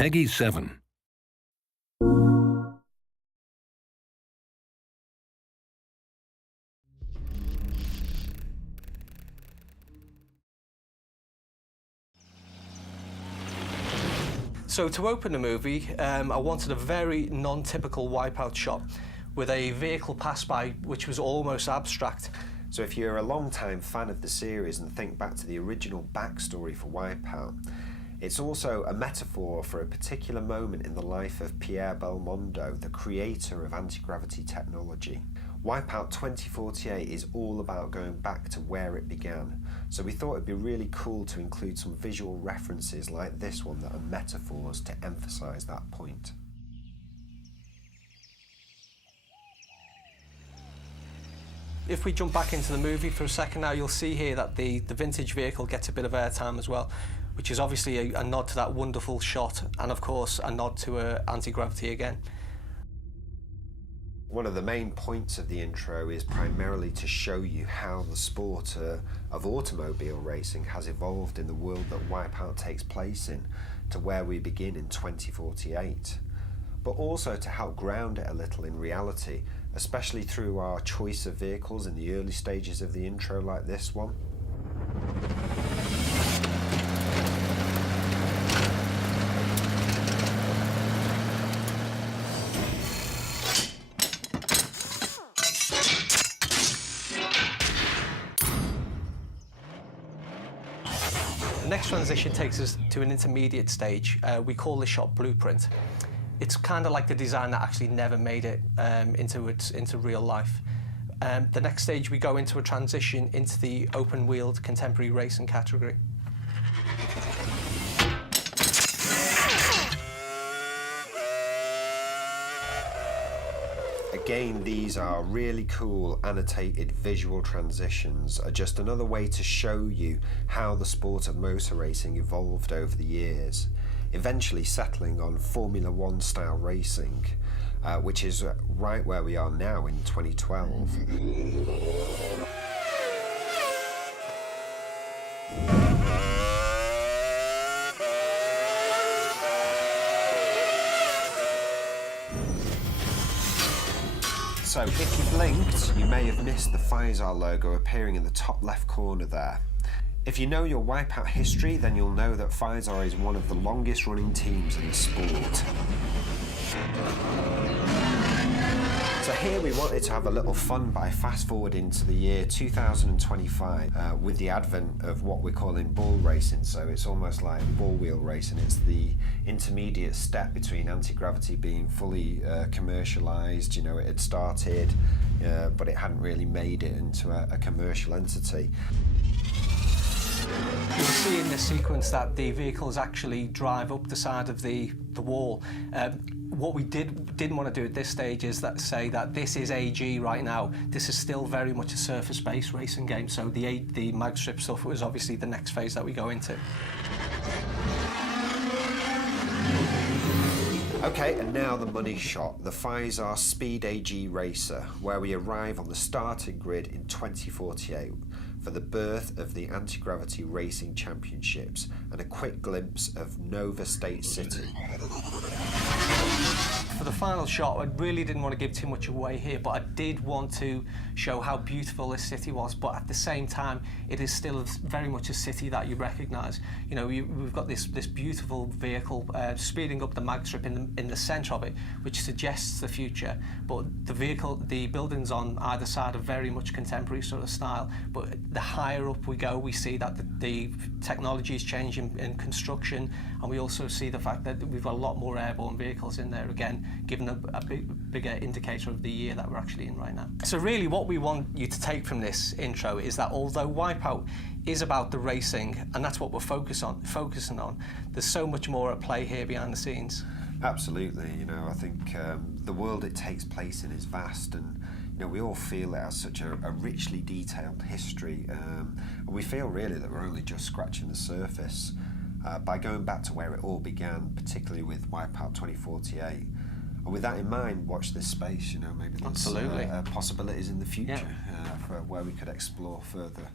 Peggy 7. So to open the movie, I wanted a very non-typical WipEout shot with a vehicle pass by which was almost abstract. So if you're a long-time fan of the series and think back to the original backstory for WipEout, it's also a metaphor for a particular moment in the life of Pierre Belmondo, the creator of anti-gravity technology. WipEout 2048 is all about going back to where it began, so we thought it'd be really cool to include some visual references like this one that are metaphors to emphasize that point. If we jump back into the movie for a second now, you'll see here that the vintage vehicle gets a bit of airtime as well, which is obviously a nod to that wonderful shot, and of course a nod to anti-gravity again. One of the main points of the intro is primarily to show you how the sport of automobile racing has evolved in the world that WipEout takes place in, to where we begin in 2048. But also to help ground it a little in reality, especially through our choice of vehicles in the early stages of the intro like this one. The next transition takes us to an intermediate stage. We call this shot Blueprint. It's kind of like the design that actually never made it into real life. The next stage we go into a transition into the open-wheeled contemporary racing category. Again, these are really cool annotated visual transitions, are just another way to show you how the sport of motor racing evolved over the years, eventually settling on Formula One style racing, which is right where we are now in 2012. So if you blinked, you may have missed the Pfizer logo appearing in the top left corner there. If you know your WipEout history, then you'll know that Pfizer is one of the longest running teams in the sport. So here we wanted to have a little fun by fast forwarding to the year 2025 with the advent of what we're calling ball racing. So it's almost like ball wheel racing. It's the intermediate step between anti-gravity being fully commercialized. You know, it had started, but it hadn't really made it into a commercial entity. You'll see in this sequence that the vehicles actually drive up the side of the wall. What we didn't want to do at this stage is say that this is AG right now. This is still very much a surface-based racing game, so the mag strip stuff was obviously the next phase that we go into. Okay, and now the money shot, the Pfizer Speed AG Racer, where we arrive on the starting grid in 2048 for the birth of the Anti-Gravity Racing Championships and a quick glimpse of Nova State City. For the final shot, I really didn't want to give too much away here, but I did want to show how beautiful this city was, but at the same time, it is still very much a city that you recognise. You know, we've got this beautiful vehicle speeding up the mag strip in the centre of it, which suggests the future, but the buildings on either side are very much contemporary sort of style, but the higher up we go, we see that the technology is changing in construction, and we also see the fact that we've got a lot more airborne vehicles in there, again, giving a bigger indicator of the year that we're actually in right now. So really what we want you to take from this intro is that although WipEout is about the racing, and that's what we're focusing on, there's so much more at play here behind the scenes. Absolutely, you know, I think the world it takes place in is vast, and you know, we all feel it has such a richly detailed history, and we feel really that we're only just scratching the surface by going back to where it all began, particularly with WipEout 2048. And with that in mind, watch this space, you know, maybe there's possibilities in the future for where we could explore further.